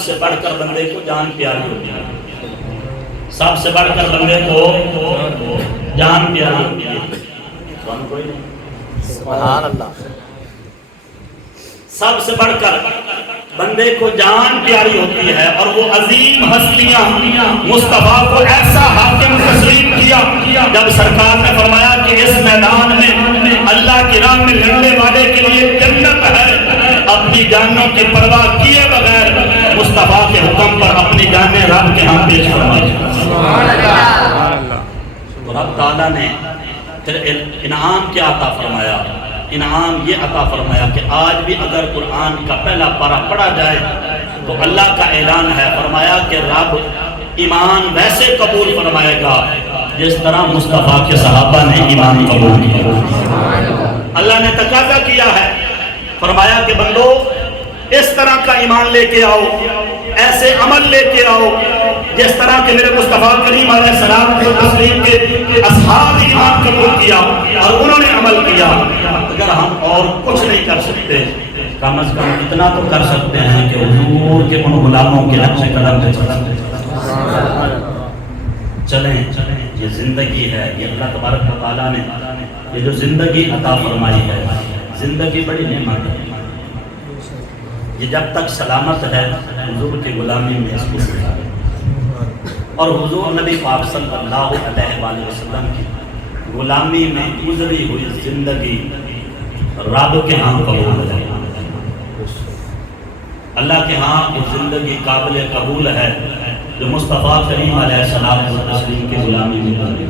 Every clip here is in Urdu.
سب سے بڑھ کر بندے کو جان پیاری ہوتی ہے، سب سے بڑھ کر بندے کو جان پیاری ہوتی ہے۔ سبحان اللہ۔ سب سے بڑھ کر بندے کو جان پیاری ہوتی ہے، اور وہ عظیم ہستیاں مصطفیٰ کو ایسا حاکم تسلیم کیا جب سرکار نے فرمایا کہ اس میدان میں اللہ کی راہ میں لڑنے والے کے لیے جنت ہے، اپنی جانوں کی پرواہ کیے بغیر مصطفیٰ کے حکم پر اپنی جانیں رب کے ہاں پیش فرمائی۔ تو رب تعالیٰ نے پھر انعام کیا عطا فرمایا؟ انعام یہ عطا فرمایا کہ آج بھی اگر قرآن کا پہلا پارہ پڑھا جائے تو اللہ کا اعلان ہے، فرمایا کہ رب ایمان ویسے قبول فرمائے گا جس طرح مصطفیٰ کے صحابہ نے ایمان قبول کیا۔ اللہ نے تقاضا کیا ہے، فرمایا کہ بندو اس طرح کا ایمان لے کے آؤ، ایسے عمل لے کے آؤ جس طرح کہ میرے مصطفیٰ کریم علیہ السلام کے تسلیم کے اصحاب نے ایمان قبول کیا اور انہوں نے عمل کیا۔ اگر ہم اور کچھ نہیں کر سکتے، کم از کم اتنا تو کر سکتے ہیں کہ حضور کے ان غلاموں کے نقش قدم پہ چلیں۔ یہ زندگی ہے، یہ اللہ تبارک و تعالیٰ نے یہ جو زندگی عطا فرمائی ہے، زندگی بڑی نعمت ہے۔ یہ جب تک سلامت ہے حضور کی غلامی میں اس کو گزارے، اور حضور نبی پاک صلی اللہ علیہ وآلہ وسلم کی غلامی میں گزری ہوئی زندگی رب کے ہاں قبول ہے۔ اللہ کے ہاں یہ زندگی قابل قبول ہے جو مصطفیٰ کریم علیہ السلام کی غلامی میں گزری۔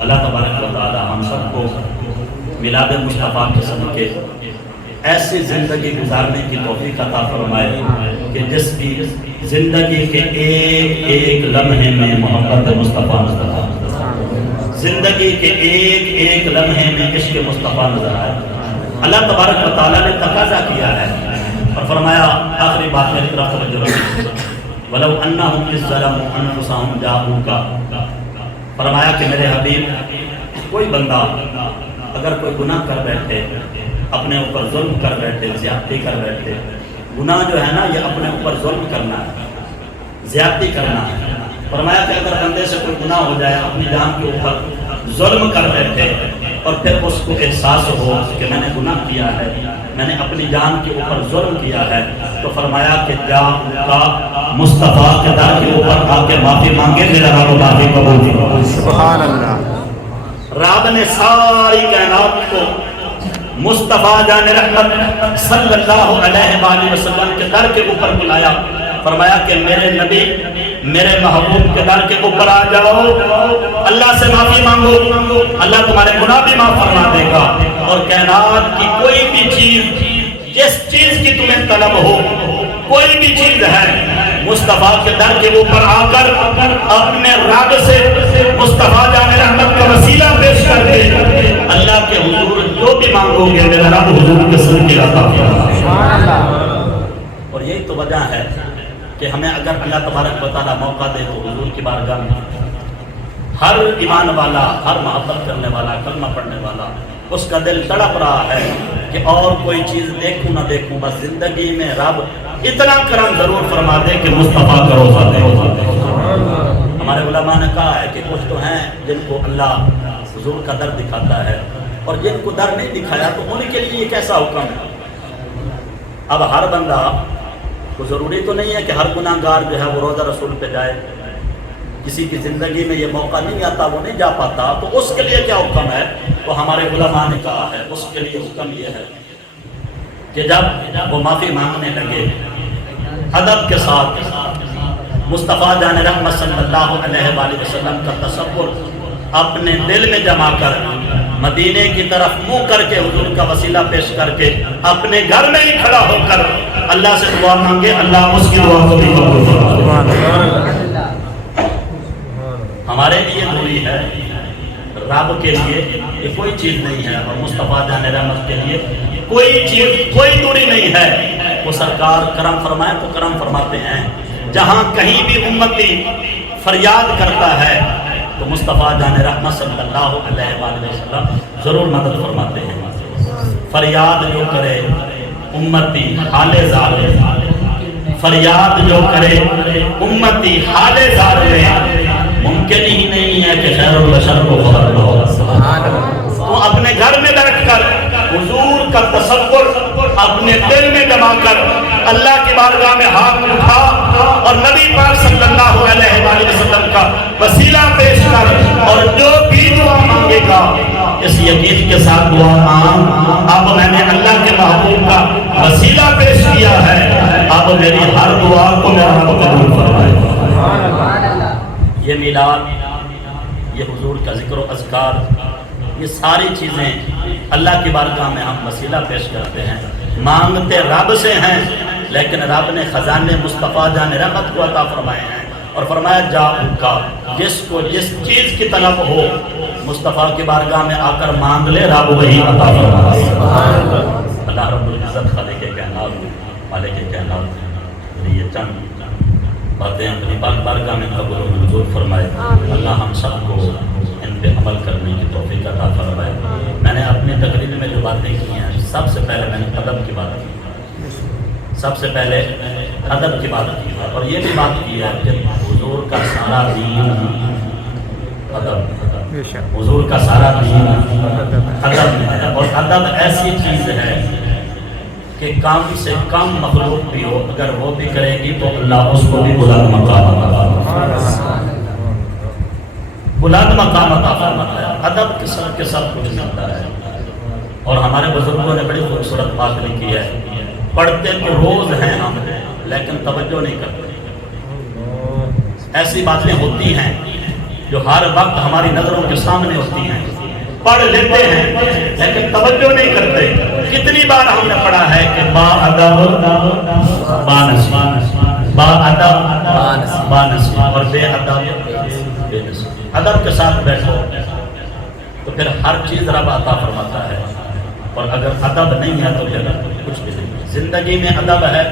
اللہ تبارک و تعالی ہم سب کو میلاد مصطفیٰ کے صدقے ایسی زندگی گزارنے کی توفیق عطا فرمائے کہ جس کی زندگی کے ایک ایک لمحے میں محبت مصطفیٰ نظر آئے، زندگی کے ایک ایک لمحے میں عشق مصطفیٰ نظر آئے۔ اللہ تبارک و تعالیٰ نے تقاضا کیا ہے اور فرمایا، آخری بات میری طرف توجہ رکھیں، وَلَوْ أَنَّهُمْ إِذْ ظَلَمُوا أَنفُسَهُمْ جَاءُوكَ، فرمایا کہ میرے حبیب کوئی بندہ اگر کوئی گناہ کر بیٹھے، اپنے اوپر ظلم کر بیٹھے، زیادتی کر بیٹھے، گناہ جو ہے نا یہ اپنے اوپر ظلم کرنا ہے، زیادتی کرنا ہے۔ فرمایا کہ اگر بندے سے کوئی گناہ ہو جائے، اپنی جان کے اوپر ظلم کر بیٹھے اور پھر اس کو احساس ہو کہ میں نے گناہ کیا ہے، میں نے اپنی جان کے اوپر ظلم کیا ہے، تو فرمایا کہ جا کا مصطفیٰ کے در کے اوپر آ کے معافی مانگے، میرا رب معافی قبول کرے۔ سبحان اللہ۔ رب نے ساری کائنات کو مصطفیٰ جان رحمت صلی اللہ علیہ وآلہ وسلم کے در کے اوپر بلایا، فرمایا کہ میرے نبی میرے محبوب کے در کے اوپر آ جاؤ، اللہ سے معافی مانگو، اللہ تمہارے گناہ بھی معاف فرما دے گا، اور کائنات کی کوئی بھی چیز، جس چیز کی تمہیں طلب ہو، کوئی بھی چیز ہے، مصطفیٰ کے در کے اوپر آ کر اپنے رب سے مصطفیٰ جان رحمت کا وسیلہ پیش کر کے اللہ کے حضور جو بھی مانگو گے میرا رب حضور کے صدقے عطا فرمائے۔ اور یہی تو وجہ ہے کہ ہمیں اگر اللہ تبارک و تعالیٰ موقع دے تو حضور کی بارگاہ میں ہر ایمان والا، ہر محبت کرنے والا، کلمہ پڑھنے والا، اس کا دل تڑپ رہا ہے کہ اور کوئی چیز دیکھوں نہ دیکھوں، بس زندگی میں رب اتنا کرم ضرور فرما دے کہ مصطفیٰ کا روزہ دے۔ ہمارے علماء نے کہا ہے کہ کچھ تو ہیں جن کو اللہ حضور کا در دکھاتا ہے، اور جن کو در نہیں دکھایا تو ان کے لیے یہ کیسا حکم ہے؟ اب ہر بندہ کو ضروری تو نہیں ہے کہ ہر گناہ گار جو ہے وہ روزہ رسول پہ جائے، کسی کی زندگی میں یہ موقع نہیں آتا، وہ نہیں جا پاتا، تو اس کے لیے کیا حکم ہے؟ تو ہمارے علماء نے کہا ہے اس کے لیے حکم یہ ہے کہ جب وہ معافی مانگنے لگے ادب کے ساتھ مصطفیٰ جان رحمت صلی اللہ علیہ وآلہ وسلم کا تصور اپنے دل میں جما کر مدینے کی طرف منہ کر کے حضور کا وسیلہ پیش کر کے اپنے گھر میں ہی کھڑا ہو کر اللہ سے دعا مانگے، اللہ اس کی دعا کو بھی قبول فرمائے۔ ہمارے لیے دوری ہے، رب کے لیے یہ کوئی چیز نہیں ہے، اور مصطفیٰ جان رحمت کے لیے کوئی چیز، کوئی دوری نہیں ہے۔ وہ سرکار کرم فرمائے تو کرم فرماتے ہیں، جہاں کہیں بھی امتی فریاد کرتا ہے تو مصطفیٰ جان رحمت صلی اللہ علیہ وآلہ وسلم ضرور مدد فرماتے ہیں۔ فریاد جو کرے امتی حال ظالم، فریاد جو کرے امتی حال زار میں، ممکن ہی نہیں ہے کہ خیر البشر کو خبر نہ ہو۔ تو اپنے گھر میں بیٹھ کر حضور کا تصور اپنے دل میں جما کر اللہ کی بارگاہ میں ہاتھ اٹھا اور نبی پاک صلی اللہ علیہ وآلہ وسلم کا وسیلہ پیش کر، اور جو بھی دعا مانگے گا اس یقین کے ساتھ دعا مانگ، اب میں نے اللہ کے محبوب کا وسیلہ پیش کیا ہے، اب میری ہر دعا کو میرا رب قبول فرمائے۔ یہ میلاد، یہ حضور کا ذکر و اذکار، یہ ساری چیزیں اللہ کی بارگاہ میں ہم وسیلہ پیش کرتے ہیں، مانگتے رب سے ہیں، لیکن رب نے خزانے مصطفیٰ جان رحمت کو عطا فرمائے ہیں، اور فرمایا جا کا جس کو جس چیز کی طلب ہو مصطفیٰ کی بارگاہ میں آ کر مانگ لے، رب وہی عطا فرمائے۔ اللہ رب العزت خالق کائنات، مالک کائنات، یہ چند باتیں اپنی بارگاہ میں قبول و منظور فرمائے۔ اللہ ہم سب کو ان پہ عمل کرنے کی توفیق عطا فرمائے۔ میں نے اپنی تقریر میں جو باتیں کی ہیں، سب سے پہلے میں نے ادب کی بات کی، سب سے پہلے ادب کی بات کی ہے، اور یہ بھی بات کی ہے کہ حضور کا سارا دین ادب، حضور کا سارا دین ادب ہے، اور ادب ایسی چیز ہے کہ کم سے کم مخلوق بھی ہو اگر وہ بھی کرے گی تو اللہ اس کو بھی بلند مقام عطا فرماتا ہے، بلند مقام عطا فرماتا ہے۔ ادب کے سب کچھ زندہ ہے، اور ہمارے بزرگوں نے بڑی خوبصورت بات لکھی ہے، پڑھتے تو روز ہیں ہم لیکن توجہ نہیں کرتے۔ ایسی باتیں ہوتی ہیں جو ہر وقت ہماری نظروں کے سامنے ہوتی ہیں، پڑھ لیتے ہیں لیکن توجہ نہیں کرتے۔ کتنی بار ہم نے پڑھا ہے کہ با ادب با نصیب، با ادب با نصیب، اور بے ادب بے نصیب۔ ادب کے ساتھ بیٹھو تو پھر ہر چیز رب عطا فرماتا ہے، اور اگر ادب نہیں ہے تو پھر کچھ بھی نہیں۔ زندگی میں ادب ہے